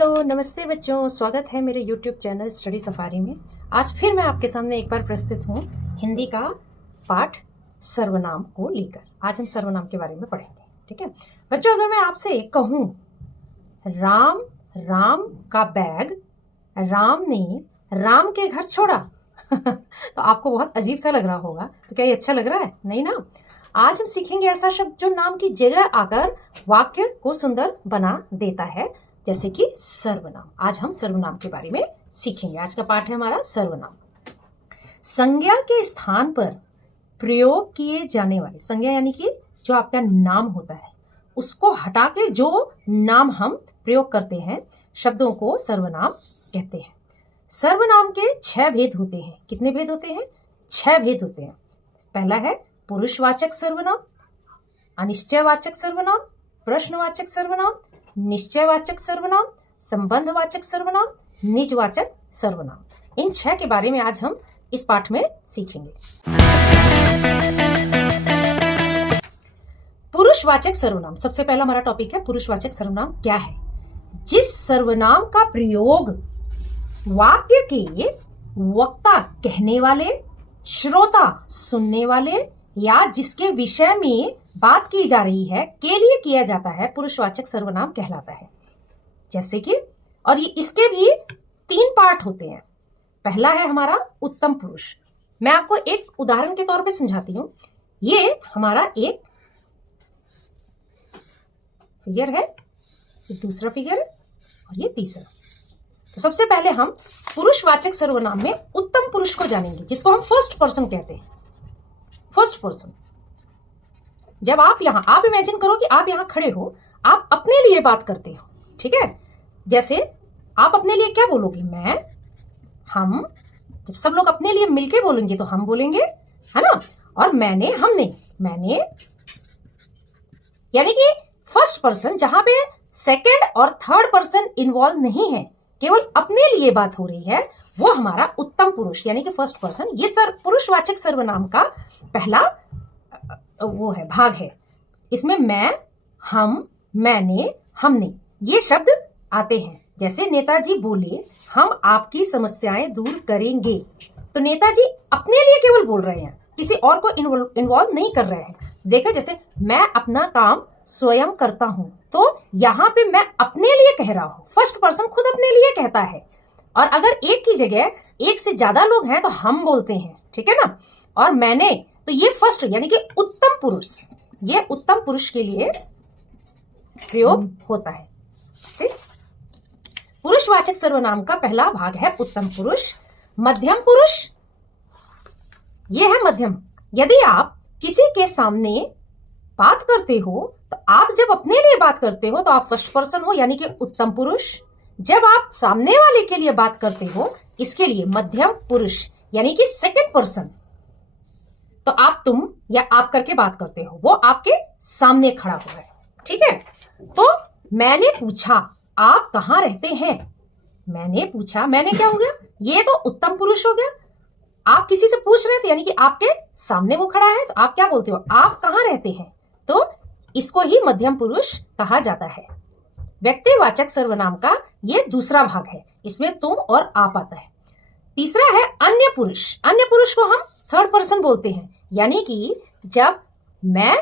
Hello नमस्ते बच्चों, स्वागत है मेरे YouTube चैनल स्टडी सफारी में। आज फिर मैं आपके सामने एक बार प्रस्तुत हूँ हिंदी का पाठ सर्वनाम को लेकर। आज हम सर्वनाम के बारे में पढ़ेंगे। ठीक है बच्चों, अगर मैं आपसे कहूँ राम राम का बैग राम ने राम के घर छोड़ा तो आपको बहुत अजीब सा लग रहा होगा। तो क्या ये अच्छा लग रहा है? नहीं ना। आज हम सीखेंगे ऐसा शब्द जो नाम की जगह आकर वाक्य को सुंदर बना देता है, जैसे कि सर्वनाम। आज हम सर्वनाम के बारे में सीखेंगे। आज का पाठ है हमारा सर्वनाम। संज्ञा के स्थान पर प्रयोग किए जाने वाले, संज्ञा यानी कि जो आपका नाम होता है उसको हटा के जो नाम हम प्रयोग करते हैं, शब्दों को सर्वनाम कहते हैं। सर्वनाम के 6 भेद होते हैं। कितने भेद होते हैं? 6 भेद होते हैं। पहला है पुरुषवाचक सर्वनाम, अनिश्चयवाचक सर्वनाम, प्रश्नवाचक सर्वनाम, निश्चयवाचक सर्वनाम, संबंधवाचक सर्वनाम, निजवाचक सर्वनाम। इन 6 के बारे में आज हम इस पाठ में सीखेंगे। पुरुषवाचक सर्वनाम सबसे पहला हमारा टॉपिक है। पुरुषवाचक सर्वनाम क्या है? जिस सर्वनाम का प्रयोग वाक्य के वक्ता कहने वाले, श्रोता सुनने वाले या जिसके विषय में बात की जा रही है के लिए किया जाता है, पुरुषवाचक सर्वनाम कहलाता है। जैसे कि, और ये इसके भी 3 पार्ट होते हैं। पहला है हमारा उत्तम पुरुष। मैं आपको एक उदाहरण के तौर पे समझाती हूं। ये हमारा एक फिगर है, ये दूसरा फिगर है और ये तीसरा। तो सबसे पहले हम पुरुषवाचक सर्वनाम में उत्तम पुरुष को जानेंगे, जिसको हम फर्स्ट पर्सन कहते हैं। First person. जब आप इमेजिन करो कि आप यहां खड़े हो, आप अपने लिए बात करते हो। ठीक है, जैसे आप अपने लिए क्या बोलोगे? मैं, हम। जब सब लोग अपने लिए मिलके बोलेंगे तो हम बोलेंगे, है ना। और मैंने, हमने, मैंने, यानी कि फर्स्ट पर्सन जहां पे सेकंड और थर्ड पर्सन इन्वॉल्व नहीं है, केवल अपने लिए बात हो रही है, वो हमारा उत्तम पुरुष यानी कि फर्स्ट पर्सन। ये पुरुषवाचक सर्वनाम का पहला वो है, भाग है। इसमें मैं, हम, मैंने, हमने ये शब्द आते हैं। जैसे नेताजी बोले, हम आपकी समस्याएं दूर करेंगे। तो नेताजी अपने लिए केवल बोल रहे हैं, किसी और को इन्वॉल्व नहीं कर रहे हैं। देखो, जैसे मैं अपना काम स्वयं करता हूं, तो यहाँ पे मैं अपने लिए कह रहा हूं। फर्स्ट पर्सन खुद अपने लिए कहता है। और अगर एक की जगह एक से ज्यादा लोग हैं तो हम बोलते हैं। ठीक है ना। और मैंने, तो ये फर्स्ट यानी कि उत्तम पुरुष, ये उत्तम पुरुष के लिए प्रयोग होता है। ठीक। पुरुषवाचक सर्वनाम का पहला भाग है उत्तम पुरुष। मध्यम पुरुष, ये है मध्यम। यदि आप किसी के सामने बात करते हो, तो आप जब अपने लिए बात करते हो तो आप फर्स्ट पर्सन हो यानी कि उत्तम पुरुष। जब आप सामने वाले के लिए बात करते हो, इसके लिए मध्यम पुरुष यानी कि सेकंड पर्सन। तो आप तुम या आप करके बात करते हो, वो आपके सामने खड़ा हुआ है। ठीक है। तो मैंने पूछा आप कहाँ रहते हैं। मैंने पूछा, मैंने क्या हो गया? ये तो उत्तम पुरुष हो गया। आप किसी से पूछ रहे थे यानी कि आपके सामने वो खड़ा है, तो आप क्या बोलते हो? आप कहाँ रहते हैं। तो इसको ही मध्यम पुरुष कहा जाता है। व्यक्तिवाचक सर्वनाम का ये दूसरा भाग है। इसमें तुम और आप आता है। तीसरा है अन्य पुरुष। अन्य पुरुष को हम थर्ड पर्सन बोलते हैं, यानी कि जब मैं,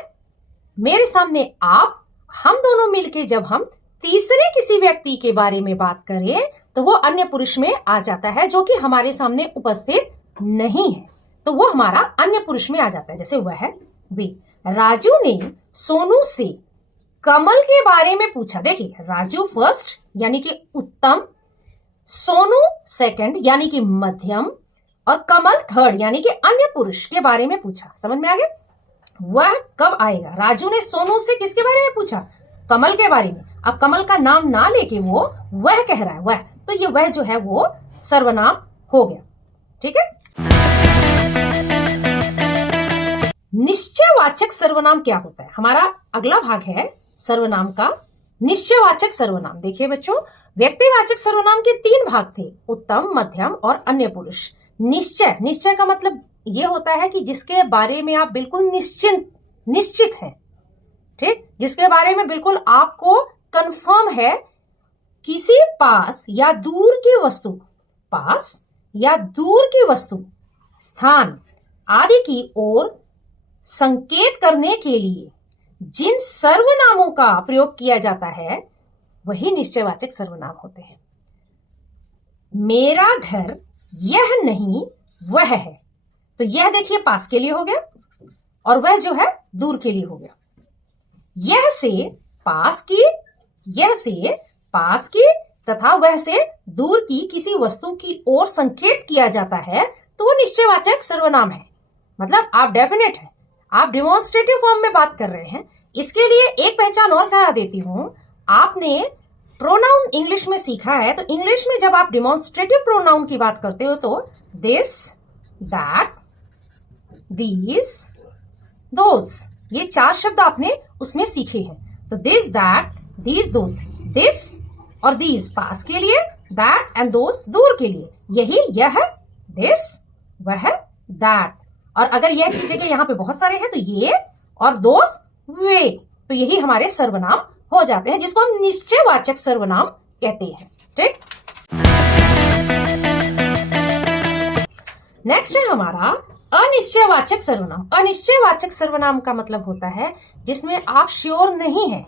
मेरे सामने आप, हम दोनों मिलके जब हम तीसरे किसी व्यक्ति के बारे में बात करें तो वो अन्य पुरुष में आ जाता है, जो कि हमारे सामने उपस्थित नहीं है, तो वो हमारा अन्य पुरुष में आ जाता है। जैसे वह है वे। राजू ने सोनू से कमल के बारे में पूछा। देखिए, राजू फर्स्ट यानी कि उत्तम, सोनू सेकंड यानी कि मध्यम, और कमल थर्ड यानी कि अन्य पुरुष के बारे में पूछा। समझ में आ गया? वह कब आएगा? राजू ने सोनू से किसके बारे में पूछा? कमल के बारे में। अब कमल का नाम ना लेके वो वह कह रहा है, वह, तो ये वह जो है वो सर्वनाम हो गया। ठीक है। निश्चयवाचक सर्वनाम क्या होता है? हमारा अगला भाग है सर्वनाम का निश्चयवाचक सर्वनाम। देखिए बच्चों, व्यक्तिवाचक सर्वनाम के 3 भाग थे, उत्तम, मध्यम और अन्य पुरुष। निश्चय का मतलब ये होता है कि जिसके बारे में आप बिल्कुल निश्चित हैं। ठीक, जिसके बारे में बिल्कुल आपको कंफर्म है किसी पास या दूर की वस्तु, पास या दूर की वस्तु, स्थान आदि की ओर संकेत करने के लिए जिन सर्वनामों का प्रयोग किया जाता है वही निश्चयवाचक सर्वनाम होते हैं। मेरा घर यह नहीं वह है, तो यह देखिए पास के लिए हो गया और वह जो है दूर के लिए हो गया। यह से पास की, यह से पास की तथा वह से दूर की किसी वस्तु की ओर संकेत किया जाता है तो वो निश्चयवाचक सर्वनाम है। मतलब आप डेफिनेट है, आप डिमॉन्स्ट्रेटिव फॉर्म में बात कर रहे हैं। इसके लिए एक पहचान और करा देती हूं, आपने प्रोनाउन इंग्लिश में सीखा है, तो इंग्लिश में जब आप डिमॉन्स्ट्रेटिव प्रोनाउन की बात करते हो तो दिस, दैट, दीज, दोज, ये 4 शब्द आपने उसमें सीखे हैं। तो this, that, these, those, this और दीज पास के लिए, दैट एंड दोज दूर के लिए। यही यह, दिस, वह, दैट, और अगर यह की जगह यहां पे बहुत सारे हैं तो ये और दोस, वे, तो यही हमारे सर्वनाम हो जाते हैं जिसको हम निश्चयवाचक सर्वनाम कहते हैं। ठीक, नेक्स्ट है हमारा अनिश्चयवाचक सर्वनाम। अनिश्चयवाचक सर्वनाम का मतलब होता है जिसमें आप श्योर नहीं है,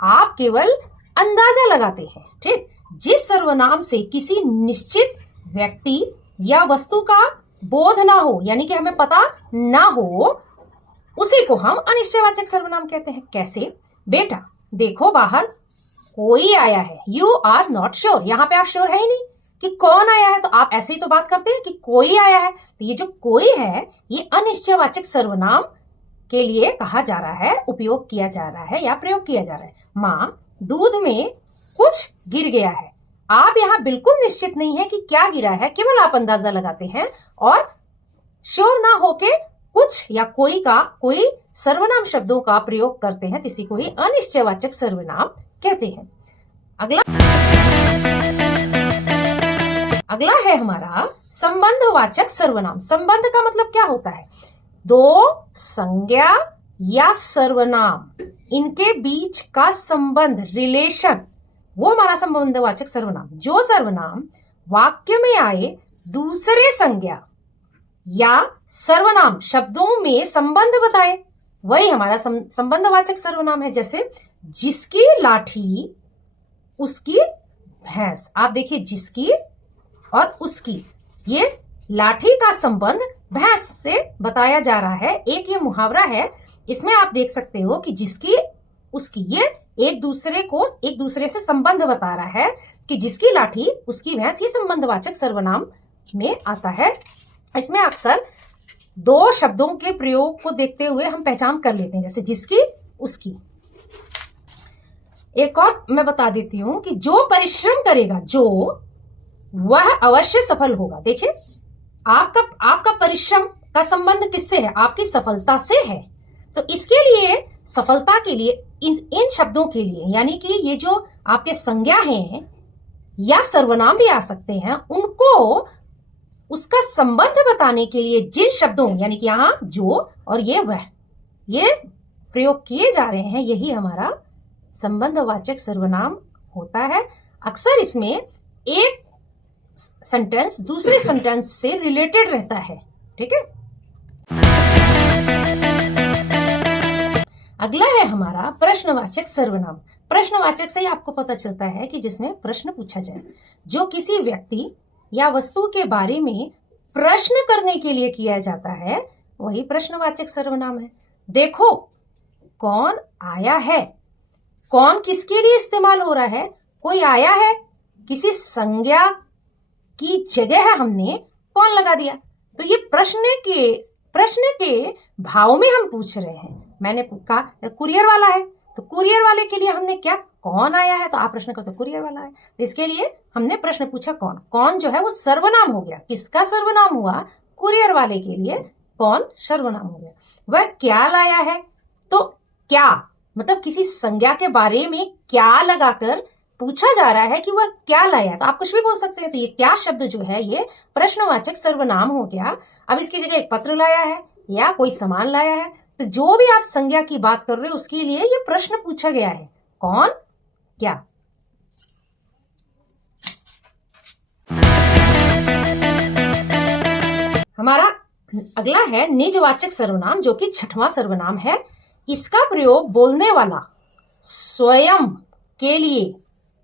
आप केवल अंदाजा लगाते हैं। ठीक, जिस सर्वनाम से किसी निश्चित व्यक्ति या वस्तु का बोध ना हो, यानी कि हमें पता ना हो, उसी को हम अनिश्चयवाचक सर्वनाम कहते हैं। कैसे? बेटा देखो बाहर कोई आया है, यू आर नॉट श्योर, यहां पे आप श्योर है ही नहीं कि कौन आया है, तो आप ऐसे ही तो बात करते हैं कि कोई आया है। तो ये जो कोई है ये अनिश्चयवाचक सर्वनाम के लिए कहा जा रहा है, उपयोग किया जा रहा है या प्रयोग किया जा रहा है। माँ दूध में कुछ गिर गया है, आप यहाँ बिल्कुल निश्चित नहीं है कि क्या गिरा है, केवल आप अंदाजा लगाते हैं और श्योर ना होके कुछ या कोई का, कोई सर्वनाम शब्दों का प्रयोग करते हैं, इसी को ही अनिश्चयवाचक सर्वनाम कहते हैं। अगला है हमारा संबंधवाचक सर्वनाम। संबंध का मतलब क्या होता है? दो संज्ञा या सर्वनाम, इनके बीच का संबंध, रिलेशन, वो हमारा संबंधवाचक सर्वनाम। जो सर्वनाम वाक्य में आए दूसरे संज्ञा या सर्वनाम शब्दों में संबंध बताए, वही हमारा संबंधवाचक सर्वनाम है। जैसे जिसकी लाठी उसकी भैंस, आप देखिए जिसकी और उसकी, ये लाठी का संबंध भैंस से बताया जा रहा है। एक ये मुहावरा है, इसमें आप देख सकते हो कि जिसकी उसकी, ये एक दूसरे को, एक दूसरे से संबंध बता रहा है कि जिसकी लाठी उसकी भैंस, ये संबंधवाचक सर्वनाम में आता है। इसमें अक्सर दो शब्दों के प्रयोग को देखते हुए हम पहचान कर लेते हैं, जैसे जिसकी उसकी। एक और मैं बता देती हूं कि जो परिश्रम करेगा, जो वह अवश्य सफल होगा। देखिए आपका परिश्रम का संबंध किससे है? आपकी सफलता से है। तो इसके लिए, सफलता के लिए, इन शब्दों के लिए, यानी कि ये जो आपके संज्ञा हैं या सर्वनाम भी आ सकते हैं, उनको उसका संबंध बताने के लिए जिन शब्दों, यानी कि यहां जो और ये वह, ये प्रयोग किए जा रहे हैं, यही हमारा संबंधवाचक सर्वनाम होता है। अक्सर इसमें एक सेंटेंस दूसरे सेंटेंस से रिलेटेड रहता है। ठीक है, अगला है हमारा प्रश्नवाचक सर्वनाम। प्रश्नवाचक से ही आपको पता चलता है कि जिसमें प्रश्न पूछा जाए, जो किसी व्यक्ति या वस्तु के बारे में प्रश्न करने के लिए किया जाता है, वही प्रश्नवाचक सर्वनाम है। देखो कौन आया है, कौन किसके लिए इस्तेमाल हो रहा है? कोई आया है, किसी संज्ञा की जगह है, हमने कौन लगा दिया। तो ये प्रश्न के भाव में हम पूछ रहे हैं। मैंने कहा कुरियर वाला है, तो कुरियर वाले के लिए हमने क्या, कौन आया है, तो आप प्रश्न करते कुरियर वाला है, तो इसके लिए हमने प्रश्न पूछा कौन। कौन जो है वो सर्वनाम हो गया। किसका सर्वनाम हुआ? कुरियर वाले के लिए कौन सर्वनाम हो गया। वह क्या लाया है, तो क्या मतलब किसी संज्ञा के बारे में क्या लगाकर पूछा जा रहा है कि वह क्या लाया, तो आप कुछ भी बोल सकते हैं। तो ये क्या शब्द जो है ये प्रश्नवाचक सर्वनाम हो गया। अब इसकी जगह एक पत्र लाया है या कोई सामान लाया है, तो जो भी आप संज्ञा की बात कर रहे हो उसके लिए ये प्रश्न पूछा गया है, कौन क्या। हमारा अगला है निजवाचक सर्वनाम, जो कि छठवां सर्वनाम है। इसका प्रयोग बोलने वाला स्वयं के लिए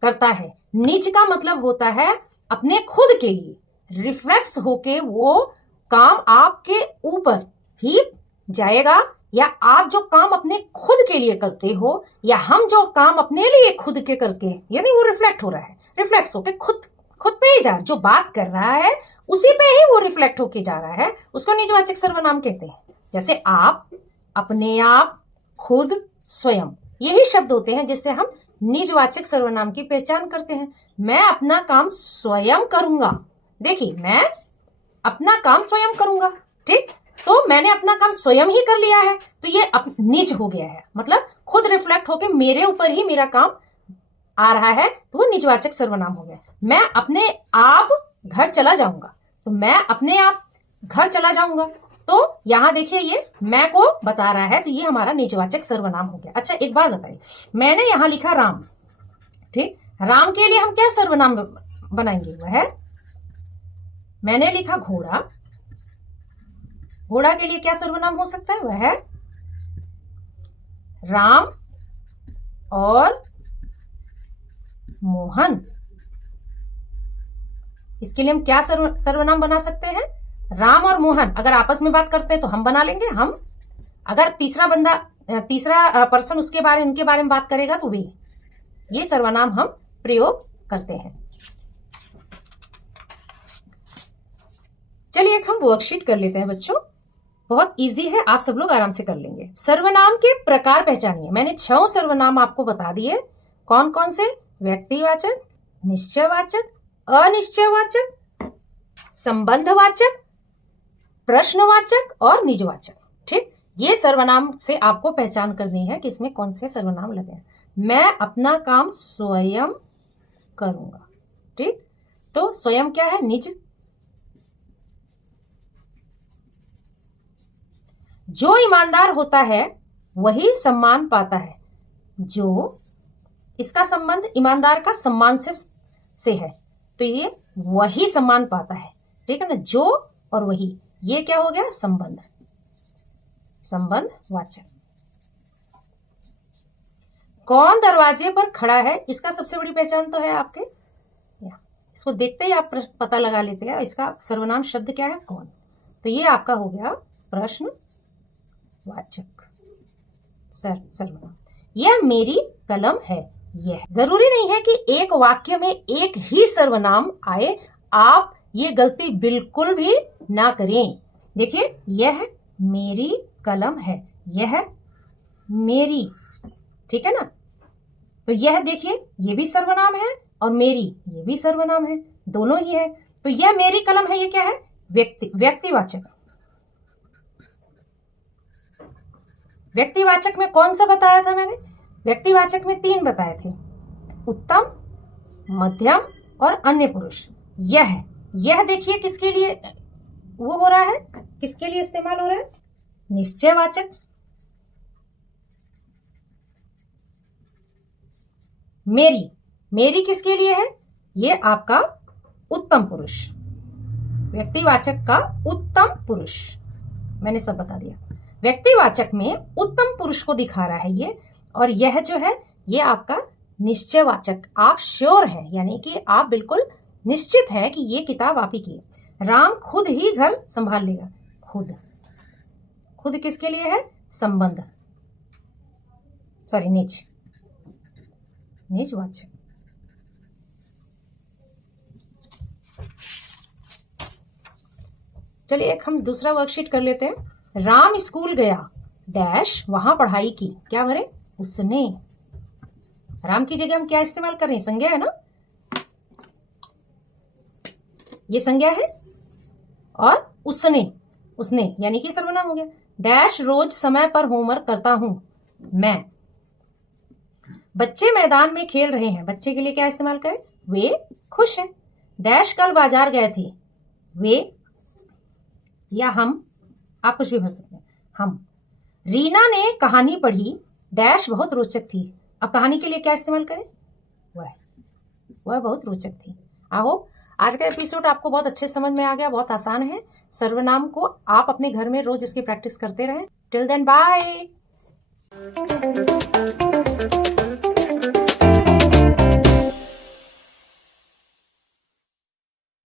करता है। निज का मतलब होता है अपने खुद के लिए, रिफ्लेक्स होके वो काम आपके ऊपर ही जाएगा, या आप जो काम अपने खुद के लिए करते हो, या हम जो काम अपने लिए खुद के करते हैं, यानी वो रिफ्लेक्ट हो रहा है, रिफ्लेक्स होके खुद पे ही जा, जो बात कर रहा है उसी पे ही वो रिफ्लेक्ट होके जा रहा है, उसको निजवाचक सर्वनाम कहते हैं। जैसे आप, अपने आप, खुद, स्वयं, यही शब्द होते हैं जिससे हम निजवाचक सर्वनाम की पहचान करते हैं। मैं अपना काम स्वयं करूंगा, देखिए मैं अपना काम स्वयं करूंगा, ठीक, तो मैंने अपना काम स्वयं ही कर लिया है, तो ये निज हो गया है, मतलब खुद रिफ्लेक्ट होके मेरे ऊपर ही मेरा काम आ रहा है, तो वो निजवाचक सर्वनाम हो गया। मैं अपने आप घर चला जाऊंगा, तो मैं अपने आप घर चला जाऊंगा, तो यहां देखिए ये मैं को बता रहा है, तो ये हमारा निजवाचक सर्वनाम हो गया। अच्छा एक बात बताइए, मैंने यहां लिखा राम, ठीक, राम के लिए हम क्या सर्वनाम बनाएंगे? वह है, मैंने लिखा घोड़ा, घोड़ा के लिए क्या सर्वनाम हो सकता है? वह है राम और मोहन। इसके लिए हम क्या सर्वनाम बना सकते हैं? राम और मोहन अगर आपस में बात करते हैं तो हम बना लेंगे हम, अगर तीसरा पर्सन उनके बारे में बात करेगा तो भी, ये सर्वनाम हम प्रयोग करते हैं। चलिए एक हम वर्कशीट कर लेते हैं बच्चों, बहुत इजी है, आप सब लोग आराम से कर लेंगे। सर्वनाम के प्रकार पहचानिए। मैंने 6 सर्वनाम आपको बता दिए, कौन कौन से? व्यक्तिवाचक, निश्चयवाचक, अनिश्चयवाचक, संबंधवाचक, प्रश्नवाचक और निजवाचक, ठीक। ये सर्वनाम से आपको पहचान करनी है कि इसमें कौन से सर्वनाम लगे हैं। मैं अपना काम स्वयं करूंगा, ठीक, तो स्वयं क्या है? निज। जो ईमानदार होता है वही सम्मान पाता है। जो, इसका संबंध ईमानदार का सम्मान से है, तो ये वही सम्मान पाता है, ठीक है ना। जो और वही, ये क्या हो गया? संबंध, संबंधवाचक। कौन दरवाजे पर खड़ा है? इसका सबसे बड़ी पहचान तो है आपके, इसको देखते ही आप पता लगा लेते हैं इसका सर्वनाम शब्द क्या है? कौन। तो ये आपका हो गया प्रश्न वाचक सर्वनाम। यह मेरी कलम है। यह जरूरी नहीं है कि एक वाक्य में एक ही सर्वनाम आए, आप ये गलती बिल्कुल भी ना करें। देखिए, यह मेरी कलम है, यह मेरी, ठीक है ना। तो यह देखिए, ये भी सर्वनाम है और मेरी ये भी सर्वनाम है, दोनों ही है। तो यह मेरी कलम है, ये क्या है? व्यक्तिवाचक। व्यक्तिवाचक में कौन सा बताया था मैंने? व्यक्तिवाचक में 3 बताए थे, उत्तम, मध्यम और अन्य पुरुष। यह देखिए किसके लिए वो हो रहा है, किसके लिए इस्तेमाल हो रहा है? निश्चयवाचक। मेरी किसके लिए है? ये आपका उत्तम पुरुष, व्यक्तिवाचक का उत्तम पुरुष, मैंने सब बता दिया। व्यक्तिवाचक में उत्तम पुरुष को दिखा रहा है ये, और यह जो है ये आपका निश्चयवाचक, आप श्योर हैं, यानी कि आप बिल्कुल निश्चित हैं कि ये किताब आप ही की है। राम खुद ही घर संभाल लेगा। खुद किसके लिए है? संबंध, सॉरी, निजवाचक। चलिए एक हम दूसरा वर्कशीट कर लेते हैं। राम स्कूल गया डैश, वहां पढ़ाई की। क्या भरे? उसने। राम की जगह हम क्या इस्तेमाल कर रहे हैं? संज्ञा है ना, ये संज्ञा है। और उसने यानी कि सर्वनाम हो गया। डैश रोज समय पर होमवर्क करता हूं मैं। बच्चे मैदान में खेल रहे हैं, बच्चे के लिए क्या इस्तेमाल करें? वे खुश हैं। डैश कल बाजार गए थे, वे या हम, आप कुछ भी भर सकते हैं, हम। रीना ने कहानी पढ़ी डैश बहुत रोचक थी। अब कहानी के लिए क्या इस्तेमाल करें? वह बहुत रोचक थी। आओ आज का एपिसोड आपको बहुत अच्छे समझ में आ गया, बहुत आसान है। सर्वनाम को आप अपने घर में रोज इसकी प्रैक्टिस करते रहें। Till then bye.